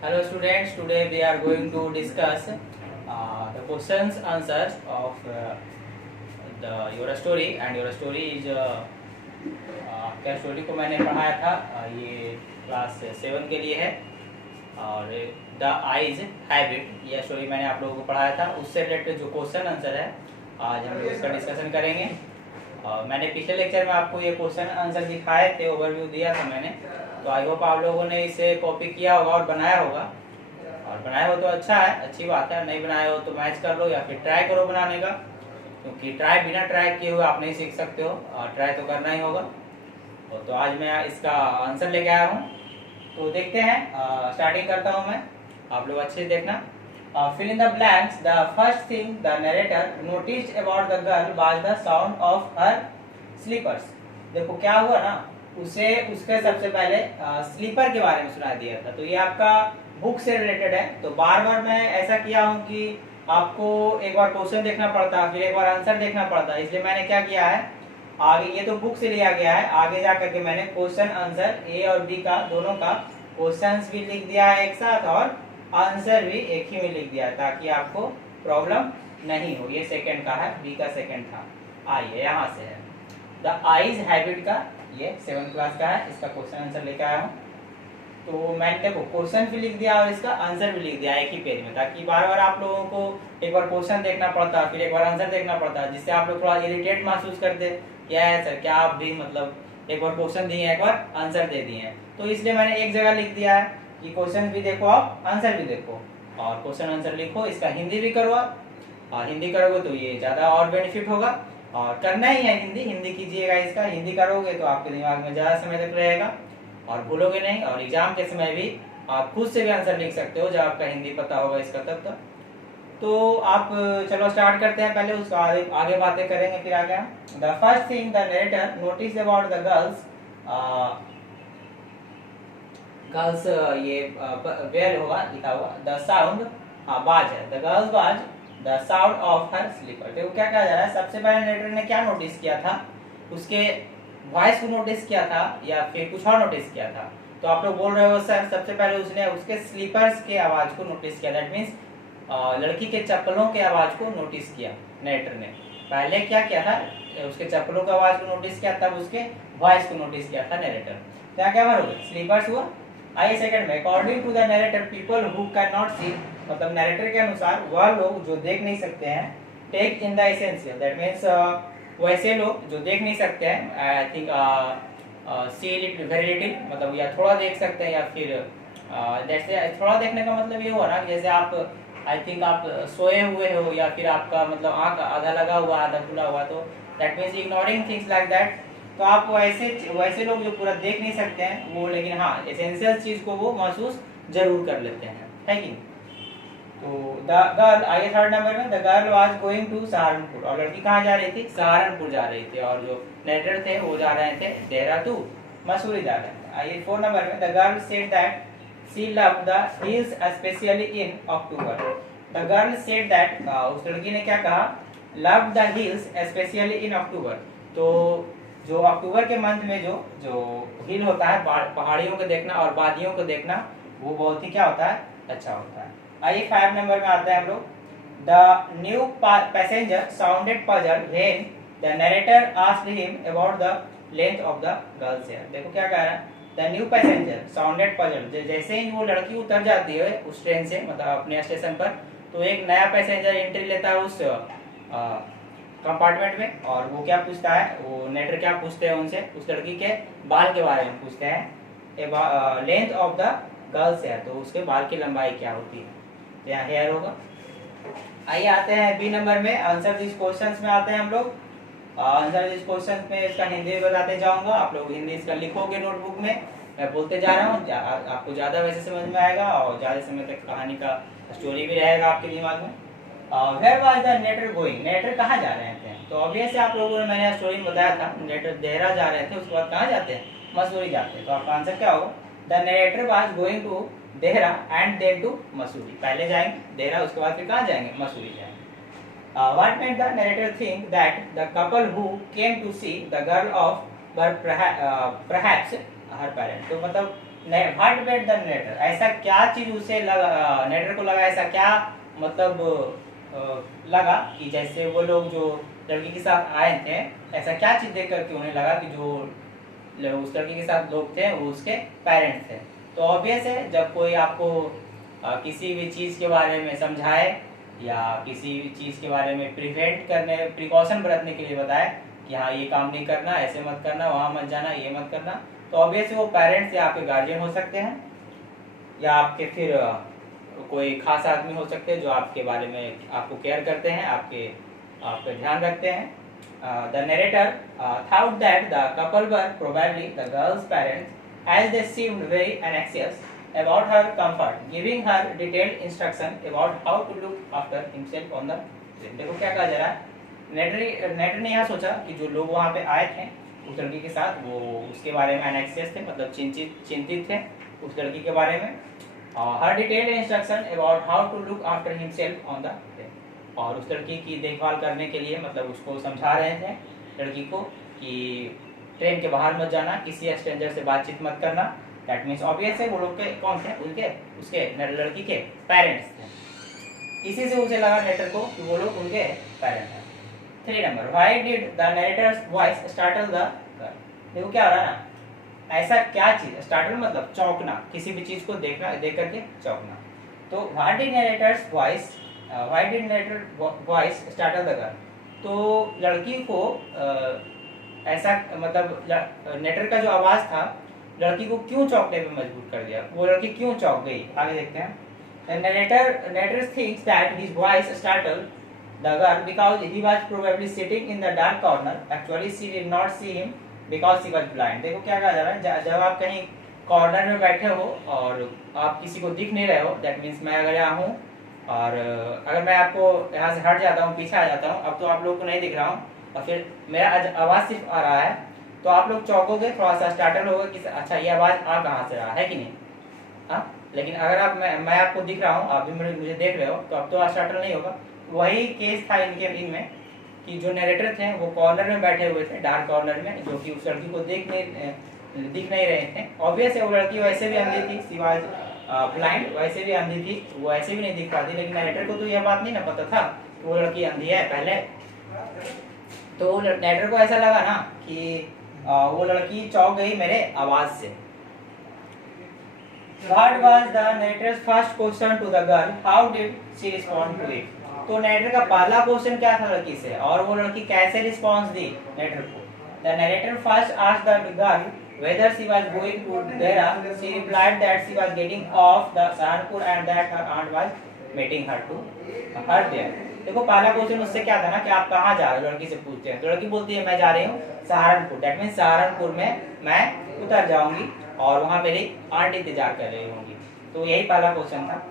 Hello students, today we are going to discuss the questions answers of your story and your story is क्या story को मैंने पढ़ाया था ये class 7 के लिए है और द आइज हैबिट यह स्टोरी मैंने आप लोगों को पढ़ाया था। उससे रिलेटेड जो क्वेश्चन आंसर है आज हम लोग इसका डिस्कशन करेंगे। मैंने पिछले लेक्चर में आपको ये क्वेश्चन आंसर दिखाए थे, ओवरव्यू दिया था मैंने, तो आई होप आप लोगों ने इसे कॉपी किया होगा और बनाया होगा। और बनाया हो तो अच्छा है, अच्छी बात है। नहीं बनाया हो तो मैच कर लो या फिर ट्राई करो बनाने का, क्योंकि बिना ट्राई किए हुए आप नहीं सीख सकते हो, ट्राई तो करना ही होगा। तो आज मैं इसका आंसर लेके आया हूँ, तो देखते हैं। स्टार्टिंग करता हूँ मैं, आप लोग अच्छे से देखना। Fill in the blanks. The first thing the narrator noticed about the girl was the sound of her slippers. देखो क्या हुआ ना, उसे उसके सबसे पहले स्लीपर के बारे में सुना दिया था। तो ये आपका बुक से रिलेटेड है, तो बार बार मैं ऐसा किया हूँ कि आपको एक बार क्वेश्चन देखना पड़ता है, फिर एक बार आंसर देखना पड़ता है। इसलिए मैंने क्या किया है, आगे ये तो बुक से लिया गया है, आगे जा करके मैंने क्वेश्चन आंसर ए और बी का दोनों का क्वेश्चंस भी लिख दिया है एक साथ और आंसर भी एक ही में लिख दिया, ताकि आपको प्रॉब्लम नहीं हो। ये सेकंड का है, बी का सेकंड था। आइए यहाँ से है द आइज हैबिट का, ये 7th क्लास का है, इसका क्वेश्चन आंसर लेकर आया हूँ। तो मैंने देखो क्वेश्चन भी लिख दिया और इसका आंसर भी लिख दिया एक ही पेज में, ताकि बार बार आप लोगों को एक बार क्वेश्चन देखना पड़ता है, फिर एक बार आंसर देखना पड़ता है, जिससे आप लोग थोड़ा इरिटेट महसूस करते क्या है सर, क्या आप भी मतलब एक बार क्वेश्चन दिए एक बार आंसर दे दिए हैं। तो इसलिए मैंने एक जगह लिख दिया है कि क्वेश्चन भी देखो आप, आंसर भी देखो, और क्वेश्चन आंसर लिखो। इसका हिंदी भी करो आप, हिंदी करोगे तो ये ज़्यादा और बेनिफिट होगा। और करना ही है हिंदी कीजिएगा। इसका हिंदी करोगे तो आपके दिमाग में ज़्यादा समय तक रहेगा और भूलोगे नहीं, और एग्जाम के समय भी आप खुद से भी आंसर लिख सकते हो जब आपका हिंदी पता होगा इसका तब। तो आप चलो स्टार्ट करते हैं, पहले उसका आगे बातें करेंगे फिर आगे। The first thing the narrator notice about the girls ये वेयर होगा लिखा हुआ, द साउंड बाज है, the girls was the sound of her slipper. देखो क्या कहा जा रहा है, सबसे पहले नरेटर ने क्या नोटिस किया था, उसके वॉइस को नोटिस किया था या फिर कुछ और नोटिस किया था। तो आप लोग बोल रहे हो सर सबसे पहले उसने उसके स्लीपर्स के आवाज को नोटिस किया, दैट मीन्स लड़की के चप्पलों के आवाज को नोटिस किया नरेटर ने। पहले क्या किया था, उसके चप्पलों के आवाज को नोटिस किया, तब उसके वॉइस को नोटिस किया था नरेटर। क्या क्या भरोगे, स्लीपर्स हुआ। आइए सेकंड में, according to the narrator people who can not see, मतलब नरेटर के अनुसार वह लोग जो देख नहीं सकते हैं, take in the essential, that means वैसे लोग जो देख नहीं सकते हैं, I think see little very little, मतलब या थोड़ा देख सकते हैं, या फिर जैसे थोड़ा देखने का मतलब ये हुआ ना, जैसे आप आई थिंक आप सोए हुए हो या फिर आपका मतलब आंख आधा लगा हुआ आधा खुला हुआ, तो that means ignoring things like that. तो आप वैसे लोग जो पूरा देख नहीं सकते हैं वो, लेकिन हाँ एसेंशियल चीज को वो महसूस जरूर कर लेते हैं, है कि। तो द गर्ल, आइए थर्ड नंबर में, the girl was going to Saharanpur, और लड़की कहाँ जा रही थी, सहारनपुर जा रही थी, और जो नरेटर थे वो जा रहे थे देहरादून मसूरी जा रहे थे। आइए फोर्थ नंबर में, the girl said that she loved the hills specially in October. The girl said that, उस लड़की ने क्या कहा, love the hills specially in October. तो जो अक्टूबर के मंथ में जो हिल होता है, पहाड़ियों को देखना और वादियों को देखना, वो बहुत ही क्या होता है, अच्छा होता है। आइए 5 नंबर में आते हैं हम लोग। The new passenger sounded puzzled when the narrator asked him about the length of the girl's hair. देखो क्या कह रहा है, the new passenger sounded puzzled, जैसे ही वो लड़की उतर जाती है उस ट्रेन से, मतलब अपने स्टेशन पर, तो एक नया पैसेंजर एंट्री लेता है उस कंपार्टमेंट में, और वो क्या पूछता है, वो नरेटर क्या पूछते हैं उनसे, उस लड़की के बाल के बारे में पूछते हैं, length of the girl's hair, तो उसके बाल की लंबाई क्या होती है, तो यहाँ हेयर होगा। आइए आते हैं बी नंबर में, आंसर दिस क्वेश्चंस में आते हैं हम लोग। आंसर दिस क्वेश्चंस में इसका हिंदी में बताते जाऊंगा, आप लोग हिंदी इसका लिखोगे नोटबुक में, मैं बोलते जा रहा हूँ, आपको ज्यादा वैसे समझ में आएगा और ज्यादा समय तक कहानी का स्टोरी भी रहेगा आपके दिमाग में। Where was the narrator going, narrator कहाँ जा रहे थे, तो ऑब्वियस आप लोगों ने, मैंने स्टोरी में बताया था, नरेटर देहरा जा रहे थे, उसके बाद कहाँ जाते हैं, मसूरी जाते हैं। तो आपका आंसर क्या होगा, the narrator was going to Dehra and then to Mussoorie, पहले जाएंगे देहरा, उसके बाद फिर कहाँ जाएंगे, मसूरी जाएंगे। What made the narrator think that the couple who came to see the girl of were perhaps her parents? तो मतलब व्हाट मेड द नेटर, ऐसा क्या चीज उसे लगा, नेटर को लगा, ऐसा क्या मतलब लगा कि जैसे वो लोग जो लड़की के साथ आए थे, ऐसा क्या चीज देख करके उन्हें लगा कि जो उस लड़की के साथ लोग थे वो उसके पेरेंट्स थे। तो ऑब्वियस है जब कोई आपको किसी भी चीज़ के बारे में समझाए या किसी भी चीज़ के बारे में प्रिवेंट करने, प्रिकॉशन बरतने के लिए बताए कि हाँ ये काम नहीं करना, ऐसे मत करना, वहाँ मत जाना, ये मत करना, तो ऑब्वियसली वो पेरेंट्स या आपके गार्जियन हो सकते हैं या आपके फिर कोई खास आदमी हो सकते हैं जो आपके बारे में आपको केयर करते हैं, आपका ध्यान रखते हैं। The narrator thought that the couple were probably the girl's parents, as they seemed very anxious about her comfort, giving her detailed instruction about how to look after himself on the train. देखो क्या कहा जा रहा है, नेटर ने यह सोचा कि जो लोग वहाँ पे आए थे उस लड़की के साथ, वो उसके बारे में एनेक्सियस थे, मतलब चिंतित थे उस लड़की के बारे में। Her detailed instruction about how to look after himself on the train, और उस लड़की की देखभाल करने के लिए मतलब उसको समझा रहे थे लड़की को कि ट्रेन के बाहर मत जाना, किसी स्ट्रेंजर से बातचीत मत करना। दैट मीन्स ऑब्वियस है वो लोग के कौन थे, उसके लड़की के पेरेंट्स थे। इसी से उसे लगा नेटर को कि वो लोग उनके पेरेंट्स हैं। 3 number, why did the narrator's voice startle the girl. देखो क्या हो रहा है ना, ऐसा क्या चीज, स्टार्टल मतलब चौंकना, किसी भी चीज को देख करके चौंकना। तो why did narrator's voice startle the girl, तो लड़की को ऐसा मतलब नेटर का जो आवाज था लड़की को क्यों चौंकने पे मजबूर कर दिया, वो लड़की क्यों चौंक गई, आगे देखते हैं। Narrator thinks that his voice startled the girl because he was probably sitting in the dark corner. Actually, she did not see him because she was blind. देखो क्या कहा जा रहा है, जब आप कहीं कॉर्नर में बैठे हो और आप किसी को दिख नहीं रहे हो, दैट मीन्स मैं अगर यहाँ हूँ और अगर मैं आपको यहाँ से हट जाता हूँ, पीछे आ जाता हूँ, अब तो आप लोग को नहीं दिख रहा हूँ और फिर मेरा आवाज़ सिर्फ आ रहा है, तो आप लोग चौंकोगे, थोड़ा सा स्टार्टल होगा कि अच्छा ये आवाज़ आ कहाँ से रहा है कि नहीं। हाँ, लेकिन अगर आप मैं आपको दिख रहा हूँ, आप भी मुझे देख रहे हो, तो अब तो स्टार्टल नहीं होगा। वही केस था इनमें कि जो नरेटर थे वो कॉर्नर में बैठे हुए थे, डार्क कॉर्नर में, जो कि उस लड़की को दिख नहीं रहे थे। ऑब्वियस है वो लड़की वैसे भी अंधी थी, सिवाय ब्लाइंड, वैसे भी अंधी थी, वो ऐसे भी नहीं दिख पाती, लेकिन नरेटर को तो यह बात नहीं ना पता था कि वो लड़की अंधी है पहले। तो नरेटर को ऐसा लगा ना कि वो लड़की चौंक गई मेरे आवाज से। What was the narrator's first question to the girl? How did she respond to it? तो नरेटर का पहला क्वेश्चन क्या था लड़की से, और वो लड़की कैसे रिस्पॉन्स दी नरेटर को। The narrator first asked the girl whether she was going to Dehra. She replied that she was getting off the Saharanpur and that her aunt was meeting her there. देखो पहला question उससे क्या था ना कि आप कहाँ जा रहे हो, लड़की से पूछते हैं, तो लड़की बोलती है मैं जा रही हूँ सहारनपुर। दैट मीन्स सहारनपुर में मैं उतर जाऊंगी और वहाँ मेरी आंट इंतजार कर रही होंगी। तो यही पहला क्वेश्चन था।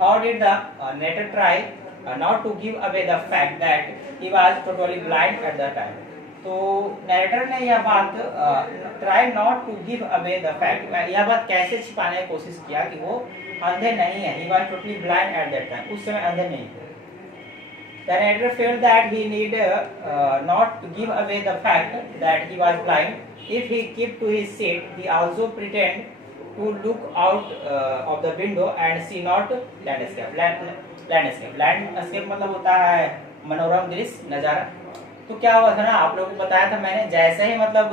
How did the narrator try not to give away the fact that he was totally blind at the time? तो नरेटर ने यह बात try not to give away the fact, यह बात कैसे छिपाने की कोशिश किया कि वो अंधे नहीं है, he was totally blind at that time, उस समय अंधे नहीं थे। The narrator felt that he need not to give away the fact that he was blind. If he kept to his seat, he also pretend to look out of the window and see not landscape. Landscape मतलब होता है मनोरम दृश्य, नजारा। तो क्या हुआ था ना, आप लोगों को बताया था मैंने, जैसे ही मतलब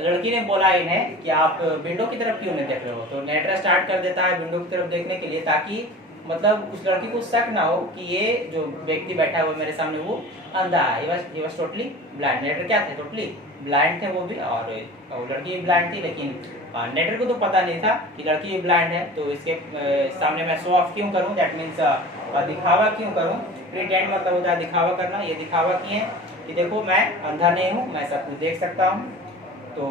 लड़की ने बोला इन्हें कि आप विंडो की तरफ क्यों नहीं देख रहे हो, तो नरेटर स्टार्ट कर देता है विंडो की तरफ देखने के लिए, ताकि मतलब उस लड़की को शक ना हो कि ये जो व्यक्ति बैठा हुआ मेरे सामने वो अंधा है। he was totally blind. Narrator क्या थे, टोटली ब्लाइंड थे वो भी, और लड़की भी ब्लाइंड थी, लेकिन नरेटर को तो पता नहीं था कि लड़की भी ब्लाइंड है, तो इसके सामने मैं शो ऑफ क्यों करूं, दैट मीन्स दिखावा क्यों करूं। प्रिटेंड मतलब होता है दिखावा करना, ये दिखावा किए कि देखो मैं अंधा नहीं हूँ, मैं सब कुछ देख सकता हूँ। तो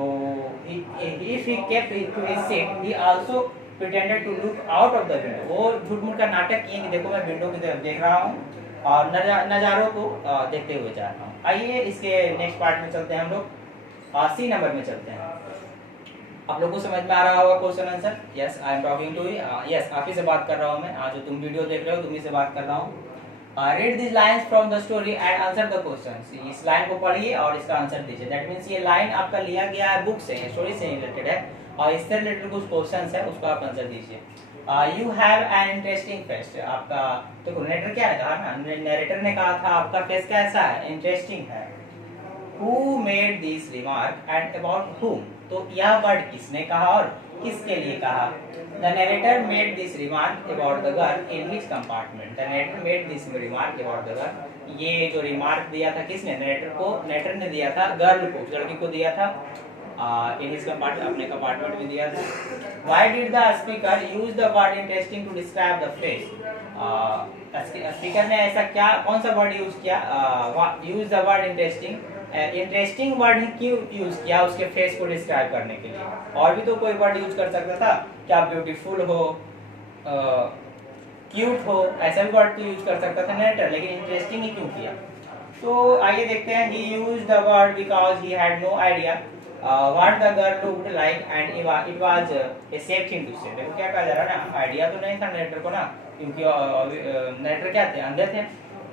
if he kept to his seat, he also pretended to look out of the window. वो झूठ मूठ का नाटक किए कि देखो मैं विंडो की तरफ देख रहा हूँ और नज़ारों को देखते हुए जा रहा हूँ। आइए इसके नेक्स्ट पार्ट में चलते हैं हम लोग, सी नंबर में चलते हैं। आप लोगों को समझ में आ रहा होगा question answer? Yes, I am talking to you. Yes, आप ही से बात कर रहा हूँ मैं, जो तुम वीडियो देख रहे हो तुम्ही से बात कर रहा हूँ। Read this lines from the story and answer the question. इस लाइन को पढ़िए और इसका आंसर दीजिए। दैट मीन्स ये लाइन आपका लिया गया है बुक से, स्टोरी से रिलेटेड है, और इससे रिलेटेड कुछ क्वेश्चंस है, उसको आप आंसर दीजिए। You have an interesting face. आपका देखो नरेटर क्या है, कहा ना, नरेटर ने कहा था आपका फेस कैसा है, इंटरेस्टिंग है। Who made this remark and about whom? तो यह वर्ड किसने कहा और किसके लिए कहा? The narrator made this remark about the girl in which compartment? The narrator made this remark about the girl. ये जो रिमार्क दिया था किसने? नरेटर ने दिया था गर्ल को, लड़की को दिया था। इन हिज कंपार्टमेंट, अपने कंपार्टमेंट में दिया था। Why did the speaker use the word interesting to describe the face? Speaker ने ऐसा क्या, कौन सा वर्ड यूज किया? Use the word interesting. Interesting word क्यों यूज किया? उसके फेस को डिस्क्राइब करने के लिए। और भी तो कोई वर्ड यूज कर सकता था, क्या ब्यूटीफुल हो, क्यूट हो, ऐसा भी वर्ड तो यूज कर सकता था नरेटर, लेकिन इंटरेस्टिंग ही क्यों किया? तो आइए देखते हैं। He used the word because he had no idea what the girl looked like and it was a safe thing to say. देखो क्या कहा जा रहा है ना, आइडिया तो नहीं था नरेटर को ना, क्योंकि नरेटर क्या थे, अंधे थे,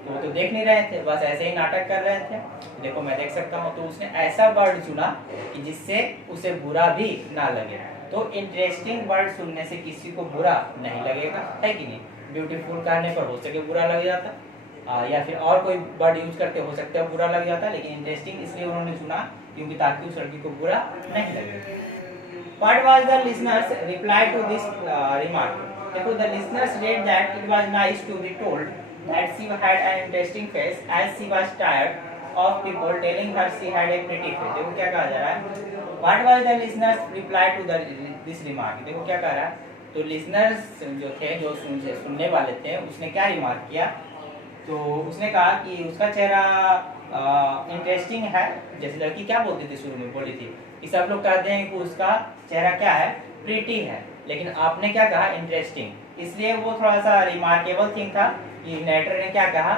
तो देख नहीं रहे थे, बस ऐसे ही नाटक कर रहे थे। देखो मैं देख सकता हूँ, तो उसने ऐसा वर्ड चुना कि जिससे उसे बुरा भी ना लगे। तो इंटरेस्टिंग वर्ड सुनने से किसी को बुरा नहीं लगेगा, है कि नहीं? ब्यूटीफुल कहने पर हो सके बुरा लग जाता, या फिर और कोई वर्ड यूज करके हो सकता है बुरा लग जाता, लेकिन इंटरेस्टिंग इसलिए उन्होंने चुना क्योंकि ताकि उस लड़की को बुरा नहीं लगे। What was the listeners' reply to this remark? देखो the listeners read that it was nice to be told that she had an interesting face as she was tired of people telling her she had a pretty face. देखो क्या कहा जा रहा है? What was the listeners' reply to this remark? देखो क्या कह रहा है? तो listeners जो थे, जो सुनने वाले थे, उसने क्या रिमार्क किया? तो उसने कहा कि उसका चेहरा इंटरेस्टिंग है। जैसे लड़की क्या बोलती थी, शुरू में बोली थी कि सब लोग कहते हैं कि उसका चेहरा क्या है, प्रीटी है, लेकिन आपने क्या कहा, इंटरेस्टिंग। इसलिए वो थोड़ा सा रिमार्केबल थिंग था कि नरेटर ने क्या कहा,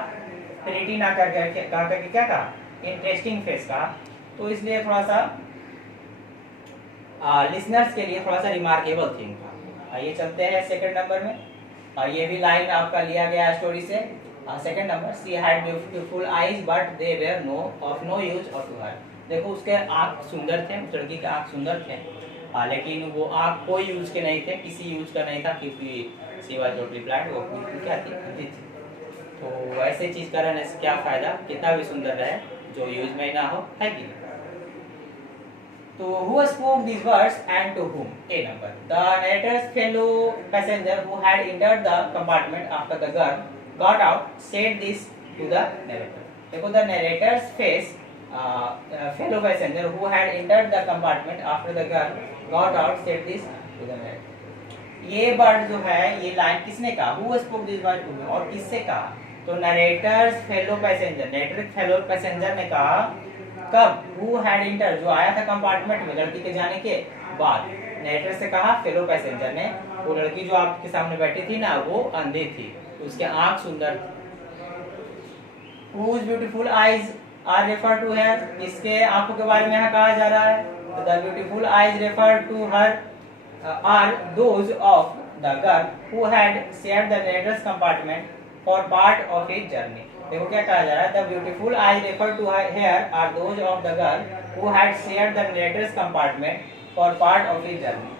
प्रीटी ना करके क्या कहा, इंटरेस्टिंग फेस कहा। तो इसलिए थोड़ा सा लिसनर्स के लिए थोड़ा सा रिमार्केबल थिंग था। आइए चलते हैं सेकंड नंबर में। ये भी लाइन आपका लिया गया स्टोरी से। Second number, she had beautiful eyes but they were no use of to her. देखो उसके आँख सुंदर थे, उस लड़की के आँख सुंदर थे, लेकिन वो आँख कोई यूज के नहीं थे, किसी यूज का नहीं था, क्योंकि शी वाज टोटली ब्लाइंड, वो क्या थी, अंधी थी। तो वैसे चीज का रहने से क्या फायदा, कितना भी सुंदर रहे, जो यूज में ना हो, है कि नहीं? तो who spoke these words and to whom? A number. The narrator's fellow passenger who had entered the compartment after the girl got out said this to the narrator. देखो the narrator's face, fellow passenger who had entered the compartment after the girl got out said this to the narrator. ये word जो है, ये line किसने कहा? Who spoke this word to whom? और किससे कहा? तो narrator's fellow passenger, narrator fellow passenger ने कहा कब? Who had entered, जो आया था कंपार्टमेंट में लड़की के जाने के बाद। नरेटर से कहा फेलो पैसेंजर ने, वो लड़की जो आपके सामने बैठी थी ना, वो अंधी थी, उसके आंख सुंदर थी। Whose beautiful eyes are referred to here? किसके आंखों के बारे में यहाँ कहा जा रहा है? The beautiful eyes referred to her are those of the girl who had shared the narrator's compartment for part of his journey. देखो क्या कहा जा रहा है, the beautiful eyes referred to here are those of the girl who had shared the narrator's compartment for part of his journey.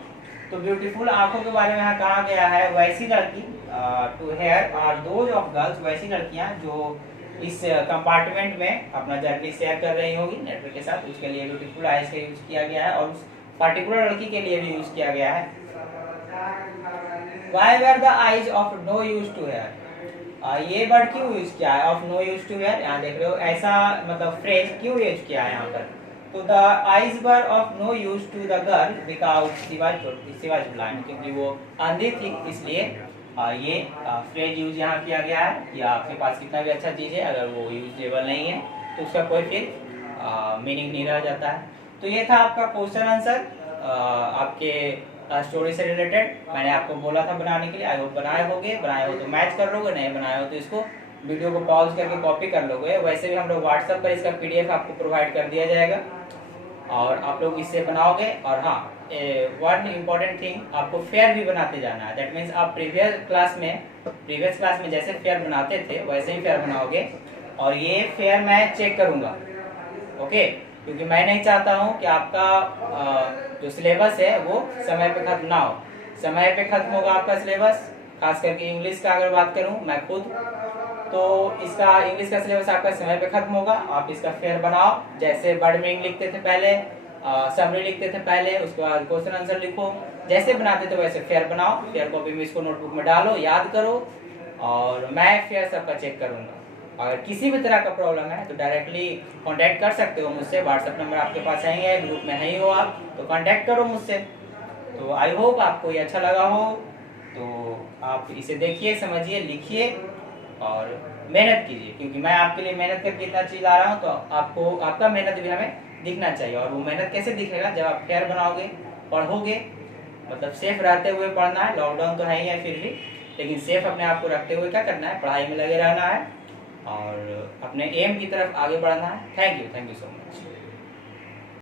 तो beautiful आंखों के बारे में यहाँ कहा गया है वैसी लड़की, to here are those of girls, वैसी लड़कियां जो इस कंपार्टमेंट में अपना जर्नी शेयर कर रही होगी नरेटर के साथ, उसके लिए ब्यूटीफुल आइज का यूज किया गया है, और उस पर्टिकुलर लड़की के लिए भी यूज किया गया है। Why were the eyes of no use to her? ये वर्ड क्यों यूज किया है, of no use to where? यहाँ देख रहे हो, ऐसा मतलब फ्रेज क्यों यूज किया है यहाँ पर? तो the eyes were of no use to the girl because she was blind, क्योंकि वो अंधी थी, इसलिए ये फ्रेज यूज यहाँ किया गया है कि आपके पास कितना भी अच्छा चीज है, अगर वो यूजेबल नहीं है तो उसका कोई फिर मीनिंग नहीं रह जाता है। तो ये था आपका क्वेश्चन आंसर आपके स्टोरी से रिलेटेड। मैंने आपको बोला था बनाने के लिए, आई होप बनाए होगे, बनाए हो तो मैच कर लोगे, नहीं बनाए हो तो इसको वीडियो को पॉज करके कॉपी कर लोगे। वैसे भी हम लोग व्हाट्सएप पर इसका पीडीएफ आपको प्रोवाइड कर दिया जाएगा और आप लोग इससे बनाओगे। और हाँ, वन इम्पोर्टेंट थिंग, आपको फेयर भी बनाते जाना है। दैट मीन्स आप प्रीवियस क्लास में जैसे फेयर बनाते थे वैसे ही फेयर बनाओगे, और ये फेयर मैं चेक करूंगा, ओके? क्योंकि मैं नहीं चाहता हूँ कि आपका जो सिलेबस है वो समय पे खत्म ना हो। समय पे खत्म होगा आपका सिलेबस, खास करके इंग्लिश का अगर बात करूँ मैं खुद, तो इसका इंग्लिश का सिलेबस आपका समय पे खत्म होगा। आप इसका फेयर बनाओ, जैसे वर्ड मीनिंग लिखते थे पहले, समरी लिखते थे पहले, उसके बाद क्वेश्चन आंसर लिखो, जैसे बनाते थे वैसे फेयर बनाओ। फेयर कॉपी में इसको नोटबुक में डालो, याद करो, और मैं फेयर सबका चेक करूंगा। अगर किसी भी तरह का प्रॉब्लम है तो डायरेक्टली कांटेक्ट कर सकते हो मुझसे। व्हाट्सएप नंबर आपके पास है, ग्रुप में है ही हो आप, तो कांटेक्ट करो मुझसे। तो आई होप आपको ये अच्छा लगा हो, तो आप इसे देखिए, समझिए, लिखिए और मेहनत कीजिए, क्योंकि मैं आपके लिए मेहनत करके इतना चीज ला रहा हूँ, तो आपको आपका मेहनत भी हमें दिखना चाहिए। और वो मेहनत कैसे दिखेगा, जब आप फेयर बनाओगे, पढ़ोगे, मतलब सेफ रहते हुए पढ़ना है। लॉकडाउन तो है ही है फिर भी, लेकिन सेफ अपने आप को रखते हुए क्या करना है, पढ़ाई में लगे रहना है और अपने एम की तरफ आगे बढ़ना है। Thank you so much.